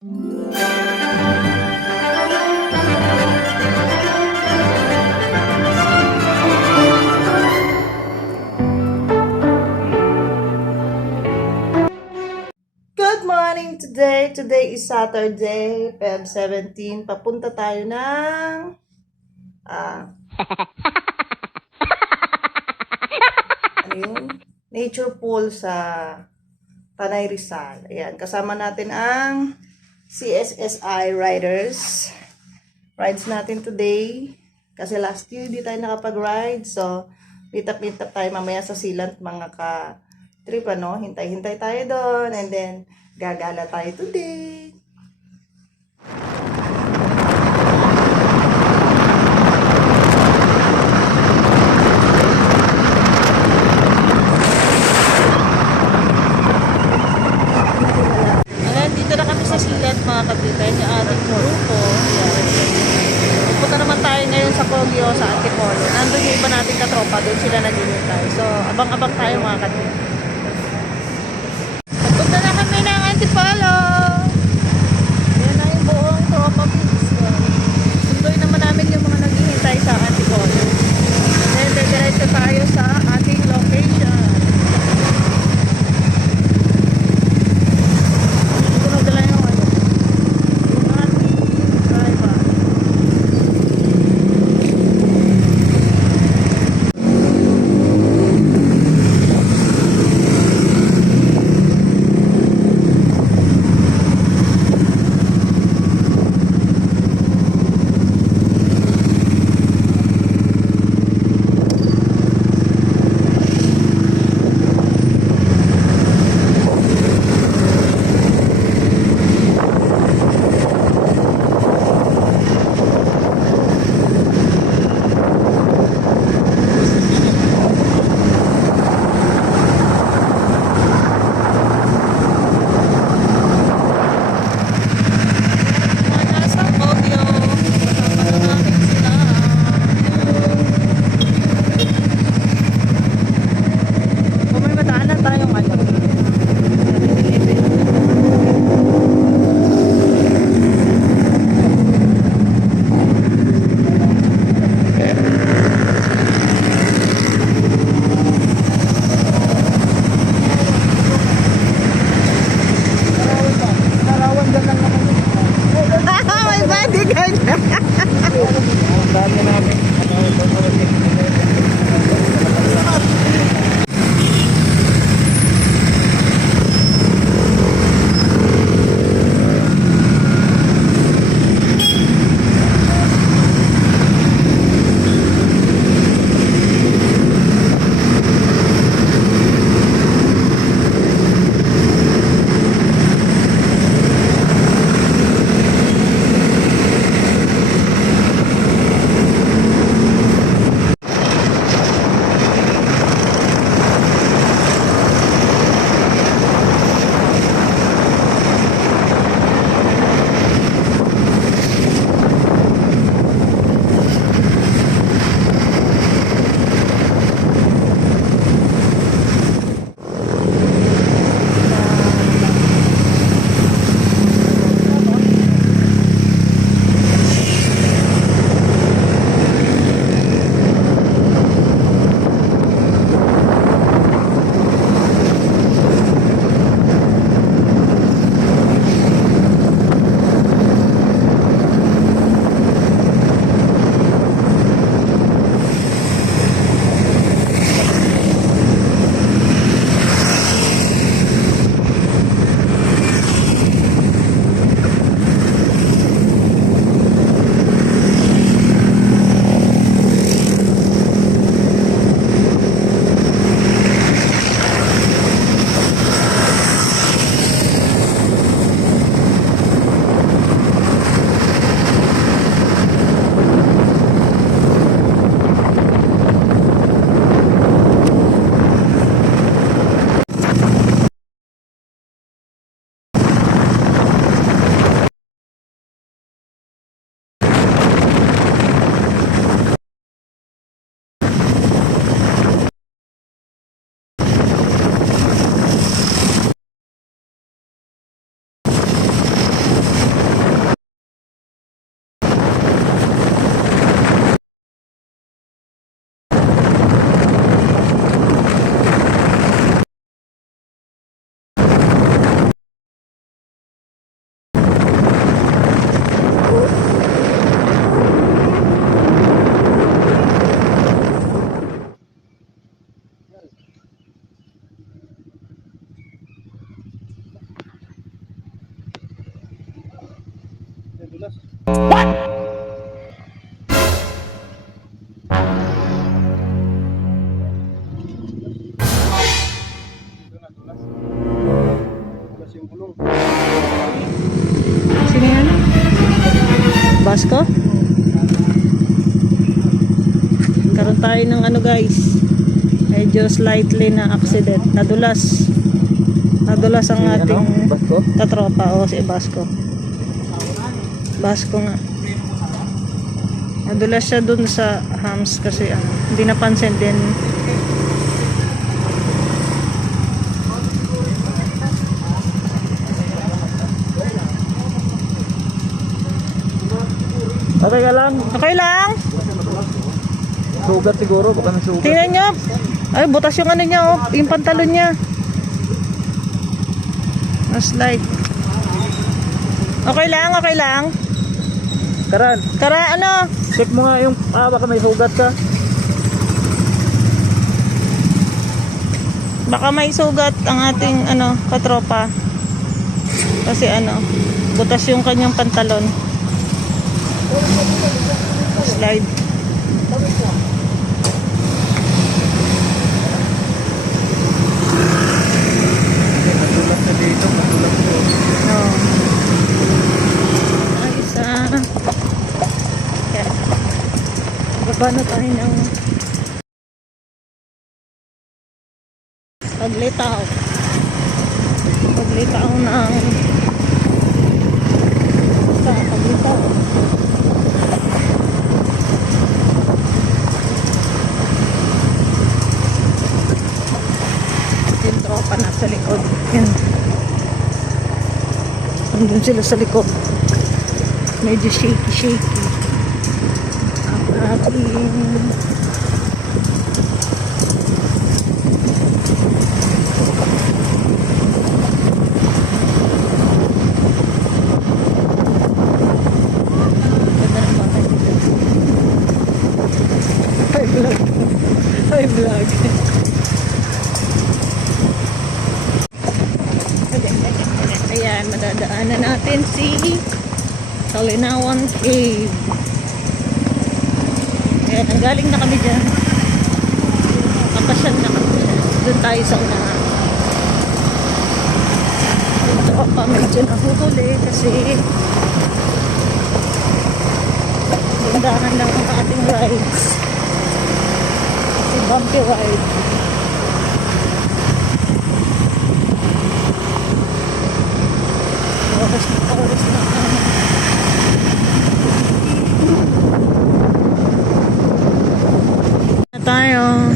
Good morning today. Today is Saturday, Feb 17. Papunta tayo ng ano yun? Nature pool sa Tanay Rizal. Ayan, kasama natin ang CSSI riders. Rides natin today. Kasi last year di tayo nakapag-ride. So, meet up tayo mamaya sa Sealant mga ka-trip, ano? Hintay-hintay tayo doon. And then, gagala tayo today. Ayan, dito na kami sa Sealant mga kapitan, yung ating grupo. Ayan. Pupunta naman tayo ngayon sa Poggio, sa Antipolo. Nandun yung iba nating katropa, doon sila naghihintay. So, abang-abang tayo mga kapitan. Pupunta na kami ng Antipolo. Ayan na yung buong tropa pics. Sunduin naman namin yung mga naghihintay sa Antipolo. Then, diretso tayo sa ating location. May bodyguard. Sino yan? Basko? Karoon tayo ng ano guys. Medyo slightly na accident. Nadulas. Nadulas ang ating Basko? katropa. O si Basko. Basko nga. Nadulas siya dun sa hams kasi hindi napansin din. Okay ka lang. Okay lang. Sugat siguro, baka may sugat. Tingnan nyo. Ay, butas yung ano niya, oh, yung pantalon niya. Na-slide. Okay lang, okay lang. Karan, Tara, ano? check mo nga yung baka may sugat ka. Baka may sugat ang ating ano, katropa. Kasi ano, butas yung kanyang pantalon. Slide. Madulas na dito, madulas na dito. Oh. Ay, isa. Kaya, baba na tayo ng paglitaw. Paglitaw ng basta, paglitaw. Yung tropa nasa likod. Yan. Andun sila sa likod. Medyo shaky. Ang ating ganda ng bata dito. Hi vlog. Hi vlog. Ayan, madadaanan natin si Salinawan Cave. Ayan, nanggaling na kami dyan. Kapasyan na kami dyan. Doon tayo sa unahan. Ito pa medyo nahuhuli kasi gandahan lang ang ating rides. Kasi bumpy ride. Oras na. Na tayo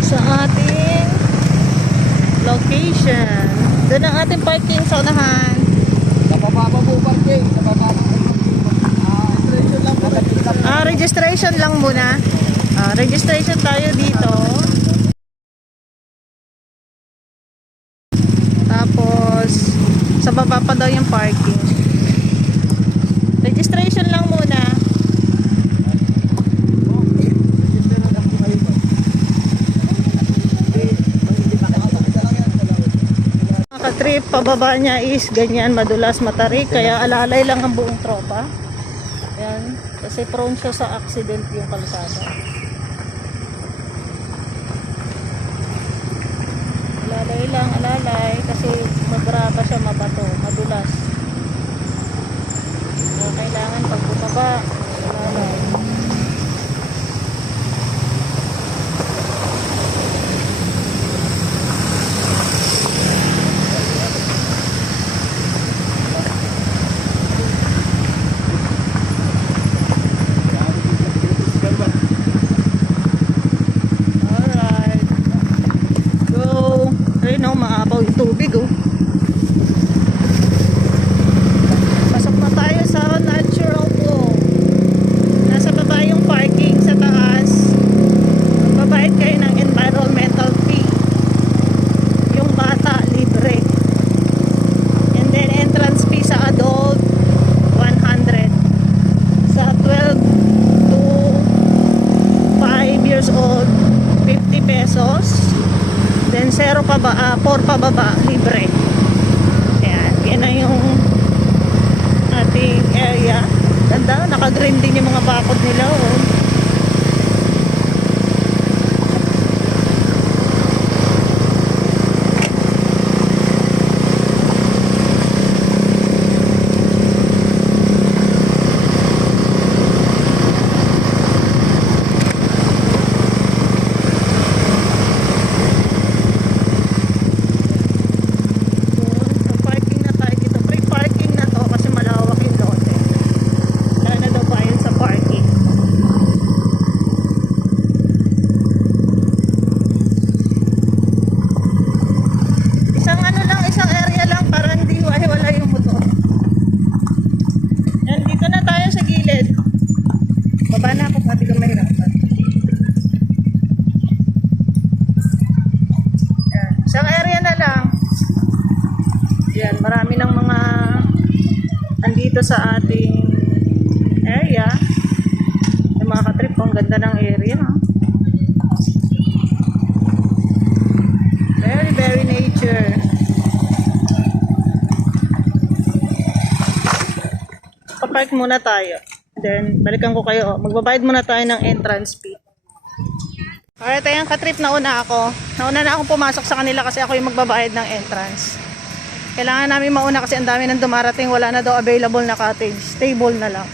sa ating location. Doon ang ating parking sa unahan. Napapapa po parking, napapapa po. Registration lang muna. Registration tayo dito. Tapos sa baba pa daw yung parking. Registration lang muna. Trip pababa niya is ganyan, madulas, matarik, kaya alalay lang ang buong tropa. Yan, kasi prone siya sa accident yung kalsada. Alalay kasi magraba siya, mabato, madulas. Kaya kailangan pag bumaba, alalay. Maapaw yung tubig, oh. Pasok na tayo sa natural pool. Nasa baba yung parking, sa taas magbabayad kayo ng environmental fee. Yung bata libre, and then entrance fee sa adult 100, sa 12 to 5 years old 50 pesos. Then 0 4 pababa, libre. Ayan, yan na yung ating naka-green din yung mga bakod nila, oh. Parking na tayo dito. Free parking na to kasi malawak yung lote. Wala na daw bayad sa parking. Isang ano lang, isang area lang para hindi wala yung motor. Yan, dito na tayo sa gilid. Baba na ako pati kung mahirapan. Yan, isang area na lang. Yan, marami ng mga andito sa ating area. Yung mga katrip, ang ganda ng area. Ha? Very, very nature. Papark muna tayo. Then, balikan ko kayo. Magbabayad muna tayo ng entrance fee. Alright, ayan katrip, nauna ako. Nauna na akong pumasok sa kanila kasi ako yung magbabayad ng entrance. Kailangan namin mauna kasi ang dami nang dumarating. Wala na daw available na cottage. Stable na lang.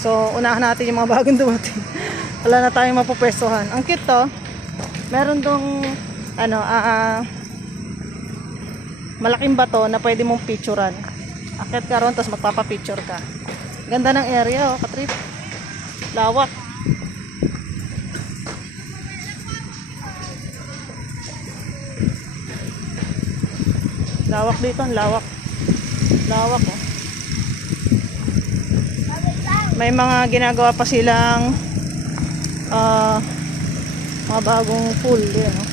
So, unahan natin yung mga bagong dumating. Wala na tayong mapupwestuhan. Ang cute to. Meron dong malaking bato na pwede mong picturean. Akit ka ron, tapos magpapapicture ka. Ganda ng area, oh, katrip. Lawak. Lawak dito, ang lawak. Lawak, oh. May mga ginagawa pa silang mga bagong pool, yan, oh.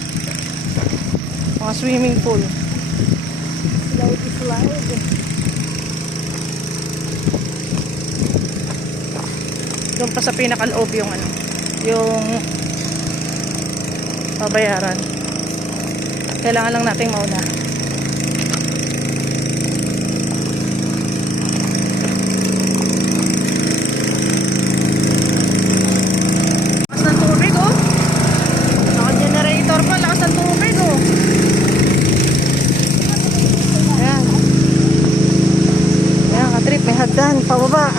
Mga swimming pool. Slide. Doon pa sa pinakaloob yung yung babayaran. Kailangan lang nating mauna. Lakas ng tubig, oh. Naka-generator pa, lakas ng tubig, oh. Ayan. Ayan, katrip, may hagdan, pababa.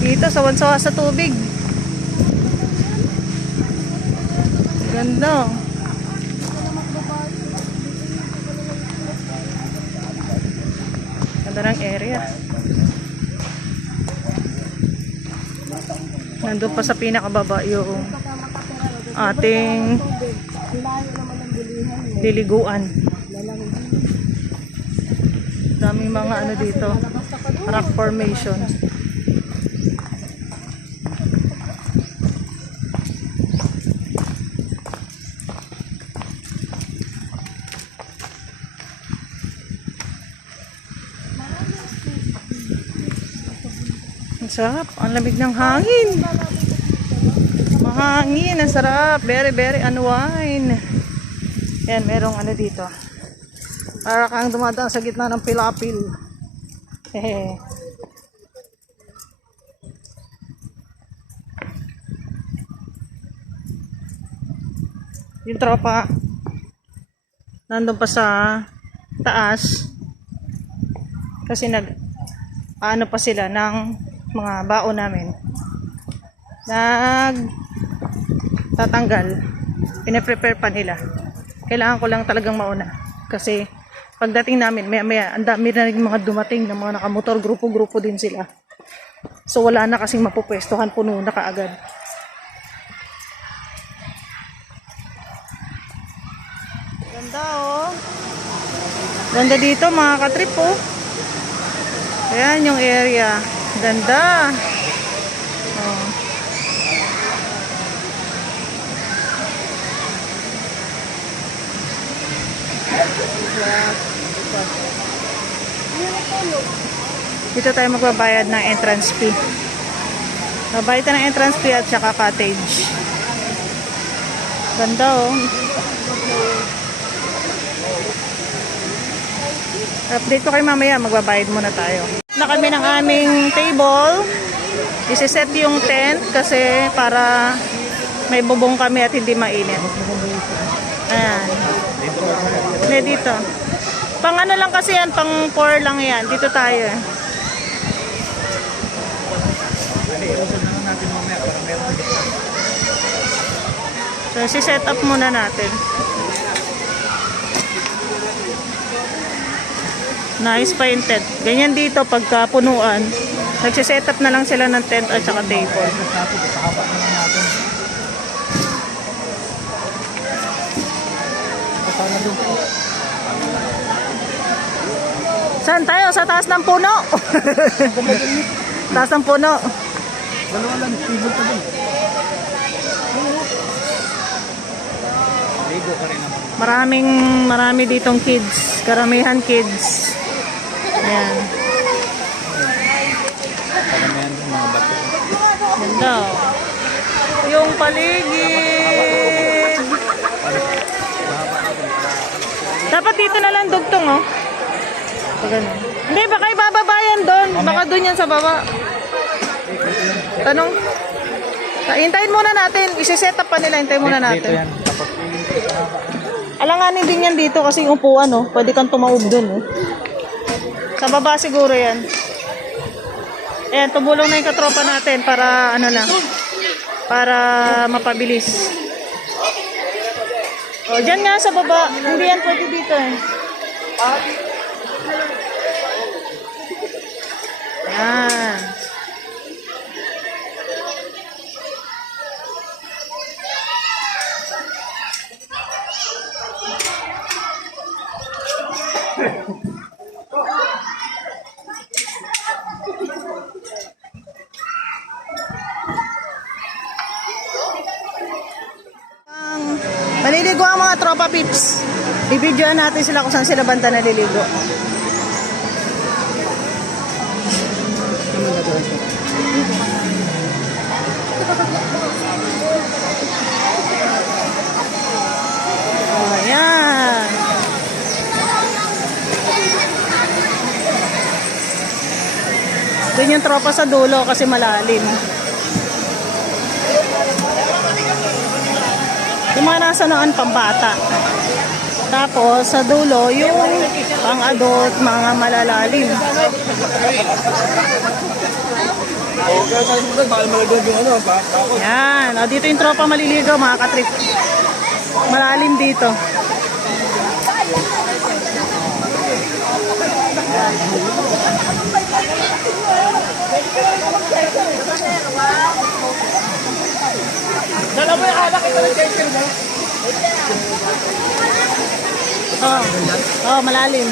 Dito, sawan-sawa sa tubig. Ganda. Ganda ng area. Nandun pa sa pinakababa yung ating liliguan. Daming mga dito, rock formation. Ang sarap, ang lamig ng hangin. Mahangin, ang sarap. Very, very unwind. Yan, merong dito. Para kang dumadaan sa gitna ng pilapil. Hehe. Yung tropa, nandun pa sa taas. Kasi pa sila ng mga baon namin. Tatanggal. Pinaprepare pa nila. Kailangan ko lang talagang mauna. Kasi pagdating namin, maya ang dami na rin mga dumating ng mga nakamotor, grupo-grupo din sila. So wala na kasing mapupwestuhan, puno na kaagad. Ganda, oh. Ganda dito mga katrip, oh. Ayan yung area. Ganda. Oh. Dito tayo magbabayad ng entrance fee. Babayad tayo ng entrance fee at saka cottage. Ganda, oh. Update ko kayo mamaya, magbabayad muna tayo. Na kami ng aming table. Isiset yung tent kasi para may bubong kami at hindi mainit. Ayan. Hindi, dito. Pang ano lang kasi yan, pang 4 lang yan. Dito tayo. So, si-set up muna natin. Nice pa yung tent. Ganyan dito, pagka punuan, nagsiset up na lang sila ng tent at saka table. Saan tayo? Sa taas ng puno. Taas ng puno. Dalawa lang, table pa dun. Ligo ka rin naman. Marami ditong kids. Karamihan kids. Ayan. Karamihan yung mga bato. Ganda. Yung paligid. Dapat dito na lang dugtong, oh. Pag ano. Hindi, baka ibababa yan doon. Baka doon yan sa baba. Tanong. Hintayin muna natin. Isi-set up pa nila. Hintayin muna Dito natin. yan. Tapos Alanganin din yan dito kasi yung upuan, oh. Pwede kang tumawag doon, oh. Sa baba siguro yan. Ayan, tumulong na yung katropa natin para ano na. Para mapabilis. O, dyan nga sa baba. Hindi yan pwede dito, eh. Ayan. Maliligo ang mga tropa pips. Bibidyoan natin sila kung saan sila banda naliligo. Ayan. Doon yung tropa sa dulo kasi malalim. Yung mga nasa noon pambata. Tapos sa dulo yung pang-adult, mga malalalim. Yan. O, dito yung tropa maliligo, mga katrip. Malalim dito. Dala mo yung alak, ito ng chaser mo. Oh, malalim.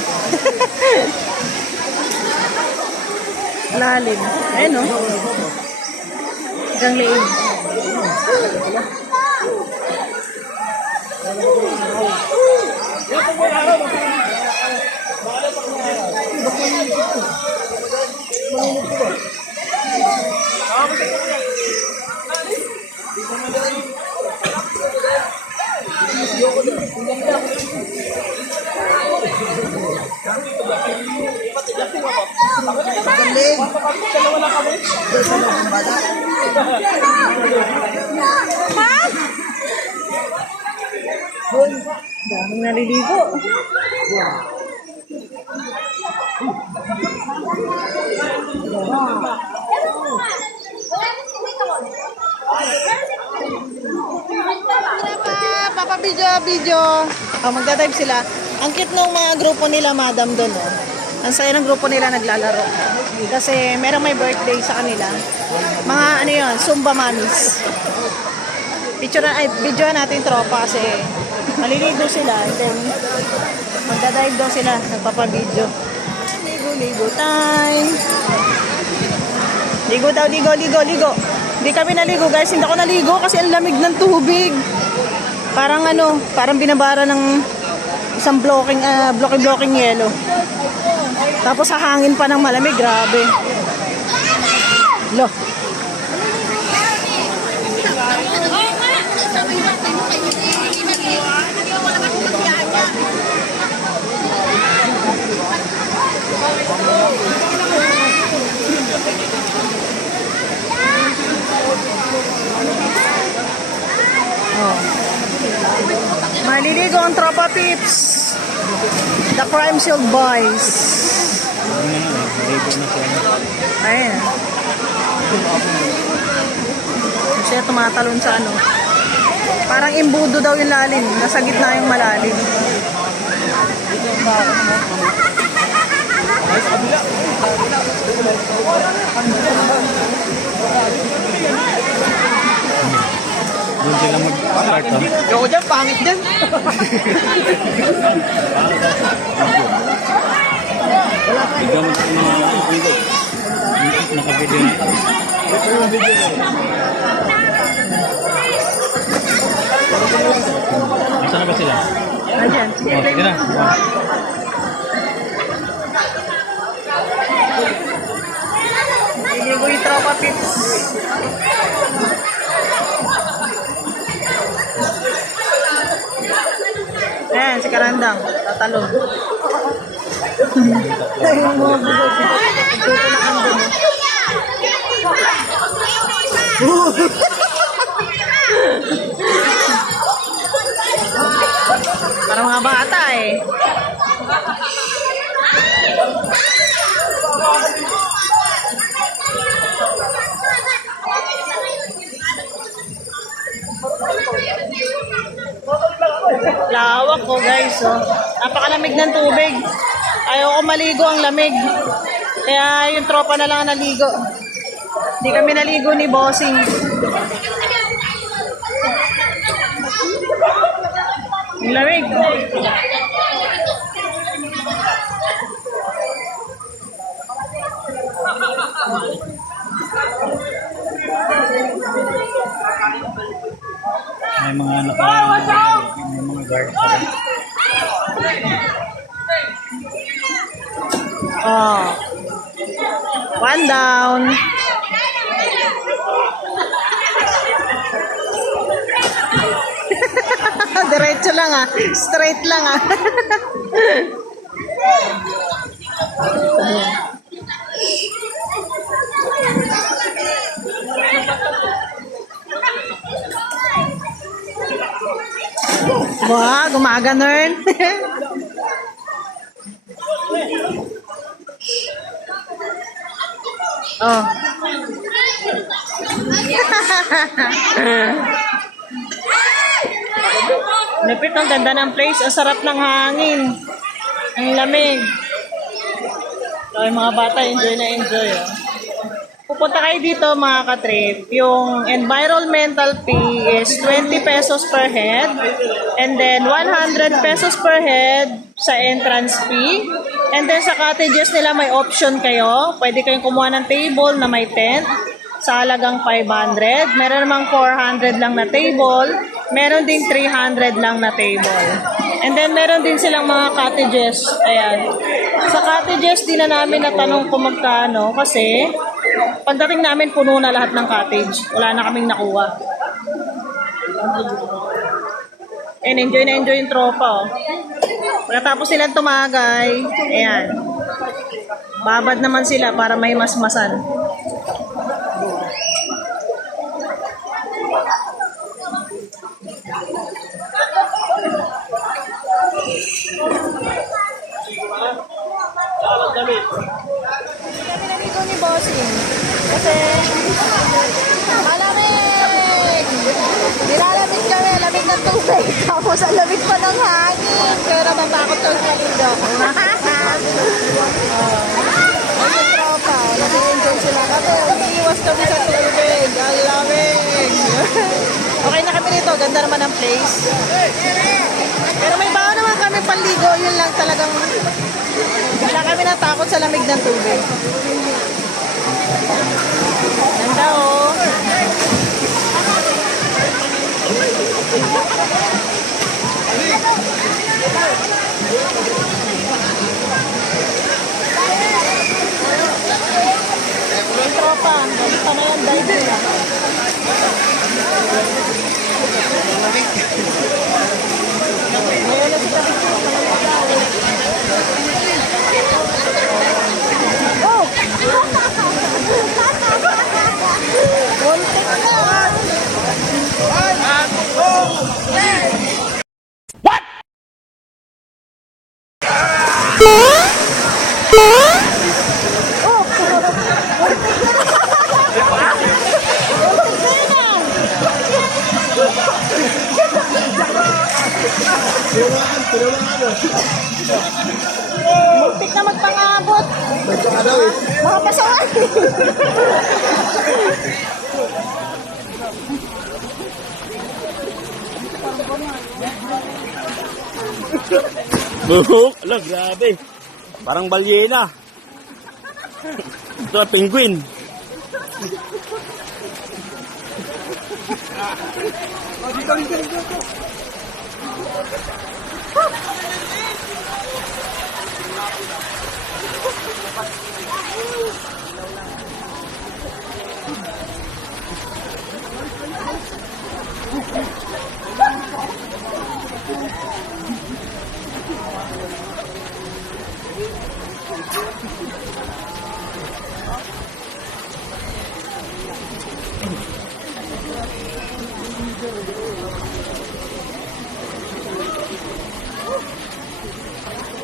Malalim. Ayun, oh. Hanggang liig. Daming naliligo. Video. Oh, magdadive sila. Ang cute nung mga grupo nila, madam, doon. Oh. Ang saya ng grupo nila naglalaro. Kasi merong may birthday sa kanila. Mga ano yun, Zumba Mamis. Video natin tropa kasi maliligo sila. And then, magdadive daw sila. Nagpapabideo. Ligo time. Ligo daw, ligo. Hindi kami naligo, guys. Hindi ako naligo kasi ang lamig ng tubig. Parang binabara ng isang blocking yelo. Tapos sa hangin pa ng malamig, grabe. Lo. Maliligo ang tropa pips. The Crime Shield Boys. Ayun. Siya tumatalon sa ano. Parang imbudo daw yung lalim. Nasa gitna yung malalim. Doon sila mag-start, ha? Ako dyan, pangit dyan. Bigyan mo sa mga video. Naka-video na. Nasaan na ba sila? Ayan. Sige, Oh, play sige mo. na. Maliligo yung tropa pips. Ayan, si Karandang. Tatalon. Ayun mo, para mga bata eh. Lawak ko guys, oh. Napakalamig ng tubig. Ayaw ko maligo ang lamig. Kaya yung tropa na lang naligo. Hindi kami naligo ni Bossing. Ang lamig. May mga may mga guards pa rin. Oh. One down. Diretso lang ah. Straight lang ah. Wah, gumaganon. Oh. Lapit, ang ganda ng place. Ang sarap ng hangin. Ang lamig. So, yung mga bata, enjoy na enjoy. Oh. Pupunta kayo dito mga ka-trip. Yung environmental fee is 20 pesos per head. And then 100 pesos per head sa entrance fee. And then sa cottages nila may option kayo. Pwede kayong kumuha ng table na may tent sa halagang 500. Meron namang 400 lang na table. Meron ding 300 lang na table. And then meron din silang mga cottages. Ayan. Sa cottages, di na namin natanong kung magkano kasi pagdating namin puno na lahat ng cottage. Wala na kaming nakuha. And enjoy na enjoy yung tropa. Oh. Pagkatapos silang tumagay, ayan. Babad naman sila para may masmasan. Kami naligo ni Bossing. Kasi malamig! Nilalamig kami, lamig ng tubig. Tapos ang lamig pa ng hangin. Pero natakot kami maligo. Ang tropa, nag-enjoy sila. Kasi umiiwas kami sa tubig. Ang lamig. Okay na kami nito. Ganda naman ang place. Pero may baon naman kami panligo. Yun lang talagang wala kami natakot sa lamig ng tubig. Ganda oh. Yung tropa, basta na yan, dive nila. Ngayon na si Kapitid, oh! Mga pasawan. Buhok! Ala, grabe. Parang balyena. Ito, penguin.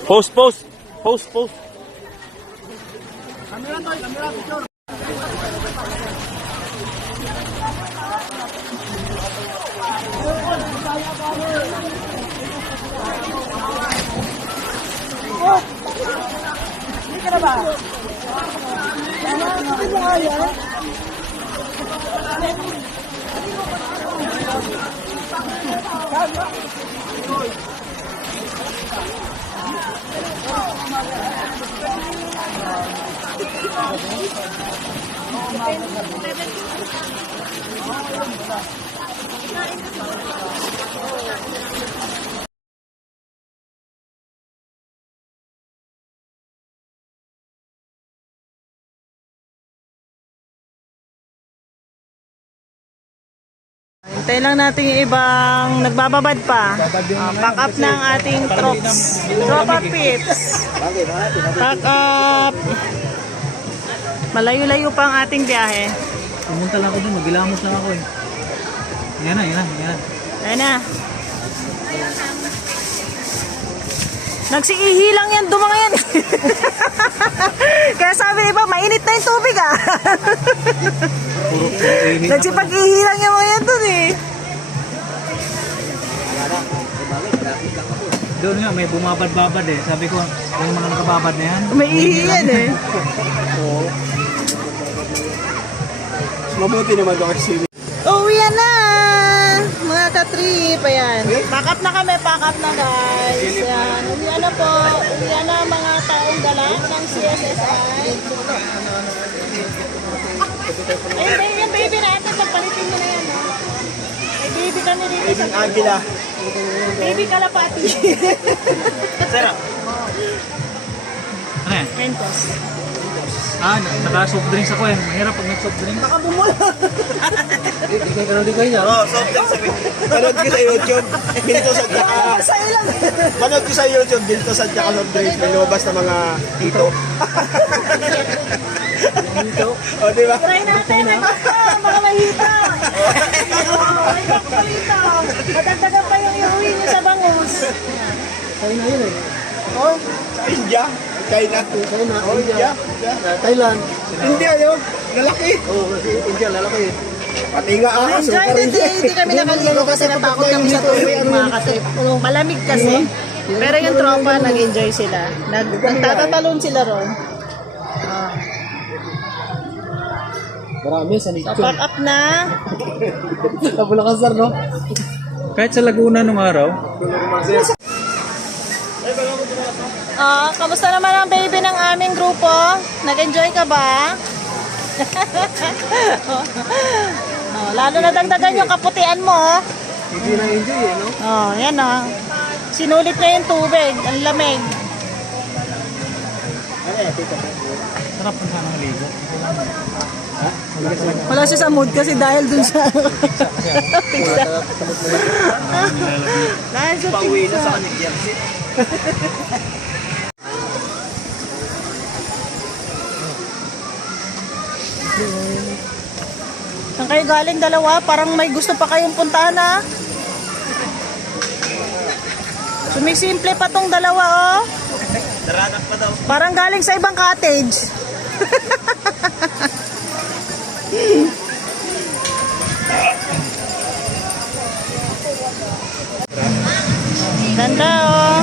Post, post. Post, post. Hintay lang natin yung ibang nagbababad pa. Pack up ng ating troops. Tropa pips. Pack up. Malayo-layo pa ang ating biyahe. Pumunta lang ako dun, magilamos lang ako eh. Yan na, yan na, yan na. Ayan na. Nagsiihi lang yan, dumanga yan. Kaya sabi iba, mainit na yung tubig ah. Nagsipag-ihi lang yung mga yan dun eh. Doon nga, may bumabad-babad eh. Sabi ko, yung mga nakababad na yan. May ihi yan eh. Mabuti naman ito kasi. Uwi na! Mga ka-trip, ayan. Pack up na kami, pack up na guys. Ayan, uwi na po. Uwi na mga taong dala ng CSSI. Ayun, yung baby natin, pagpalitin mo na yan. No? May baby kami dito sa Agila. baby kalapati. Sarap. Ano yan? Mentos. Naka-soft drinks ako eh. Mahirap pag nag-soft drinks. Oo, soft drinks sabi. Panood ko sa YouTube. Binto sa tsaka. Panood ko sa YouTube. Binto sa tsaka soft drinks. May lumabas na mga tito. Tito? O, diba? Try natin, may basta, mga mahita. May basta mahita. Madagdagan pa yung iuwi niyo sa bangus. China yun eh. Oh, sa India. China. China, Oh, India. Thailand. India yun. Lalaki. Oo, kasi India lalaki eh. Pati nga ahas. Enjoy the day. Hindi kami nakaligo kasi natakot kami sa tubig mga kasi. Malamig kasi. Pero yung tropa, nag-enjoy sila. Nagtatatalon sila ron. Marami sa So, pack up na. Tabula sir, no? Kahit sa Laguna nung araw. Kamusta naman ang baby ng aming grupo? Nag-enjoy ka ba? Lalo na dagdagan yung kaputian mo. Hindi na enjoy eh, no? Yan sinulit na yung tubig. Ang lamig. Sarap na sana maligo. Wala siya sa mood kasi dahil dun sa pizza. Dahil sa pizza. Saan kayo galing dalawa? Parang may gusto pa kayong puntahan ha? Sumisimple pa tong dalawa oh. Daranak pa daw. Parang galing sa ibang cottage. Ganda oh.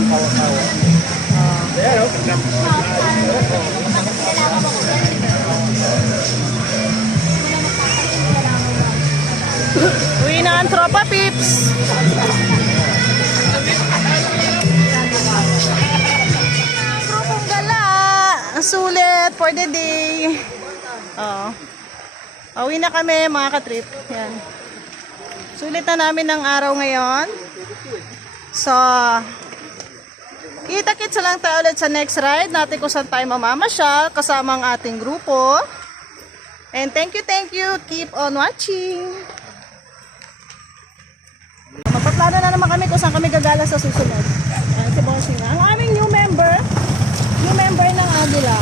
Ayan, tropa pips. Grupong gala. Ang sulit for the day. Oo. Pauwi na kami mga katrip. Yan. Sulit na namin ang araw ngayon. So, kita-kits lang tayo ulit sa next ride natin kung saan tayo mamamasyal kasama ang ating grupo. And thank you. Keep on watching. Magpaplano na naman kami kung saan kami gagala sa susunod. Ayan, si Bossing na. Ang aming new member ng Agila.